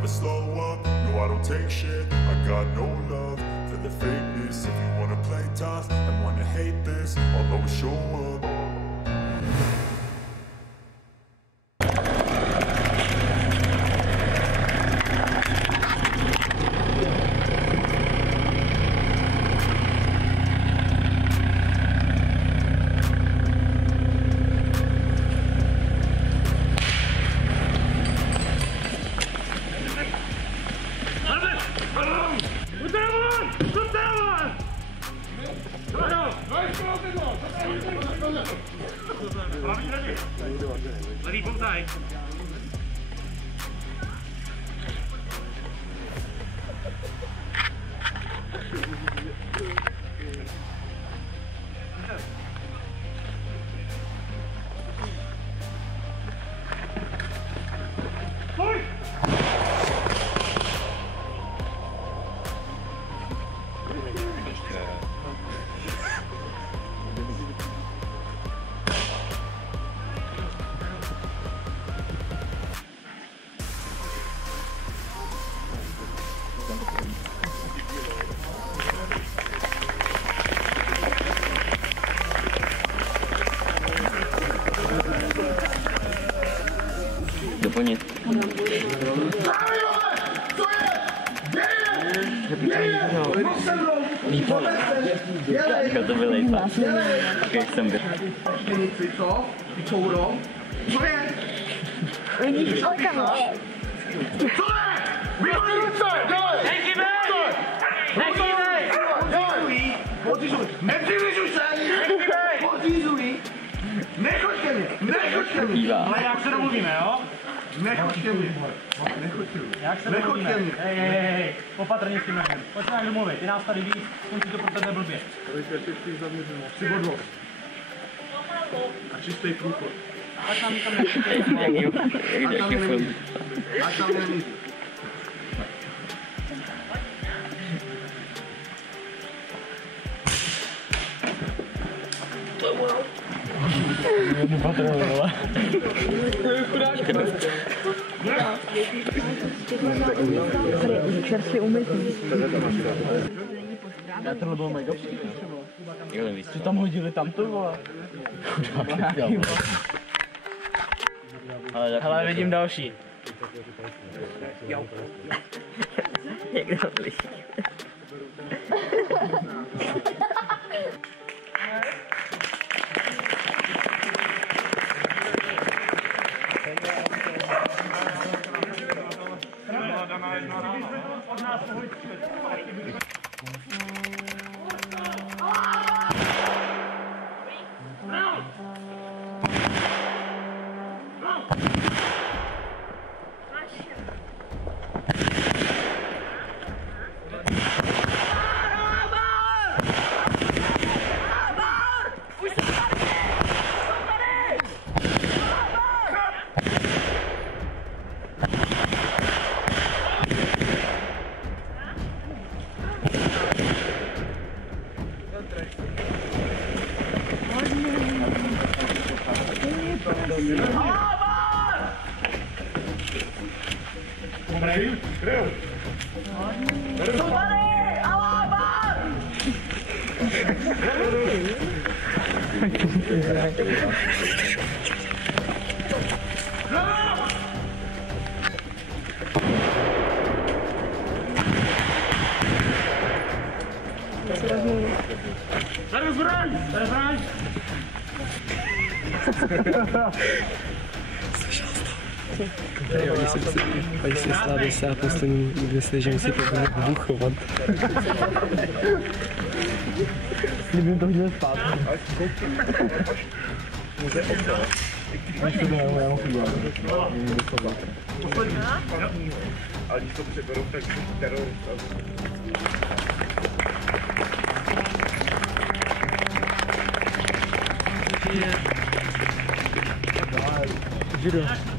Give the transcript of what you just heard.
never slow up, no I don't take shit. I got no love for the fakeness. If you wanna play tough and wanna hate this, I'll always show up. Levý poutaj. Doplnit. Výplň. Teďka to vylejta. Tak jak jsem byl. Co je? Vidíš, kam? Co je? Vyhodí ruce! Nechybej! Nechybej! Podřizuj! Nepřibližuj se! Podřizuj! Nechoď ke mně! Nechoď ke mně! Ale jak se domluvíme, jo? Nechoď ke mně! Jak se Nechoď domluvíme? ke mně! Hej, opatrně s tím nechám. Pojď se nějak domluvit, ty nás tady víc, skončí to pro tebe blbě. Při bodlo. A čistý průchod. Ať nám nikam nechybej. Ať tam nemíří. Čerstvě umytý. Já tohle bylo mega příště. Co tam hodili tamto, vole? Hele, vidím další. Jak to slyší? Tady zbraň! Tady zbraň! Oni si stále se a poslední myslí, že musí vybuchovat. Kdyby to chtěl spát. Ale když to přeberou, tak kterou... Judo.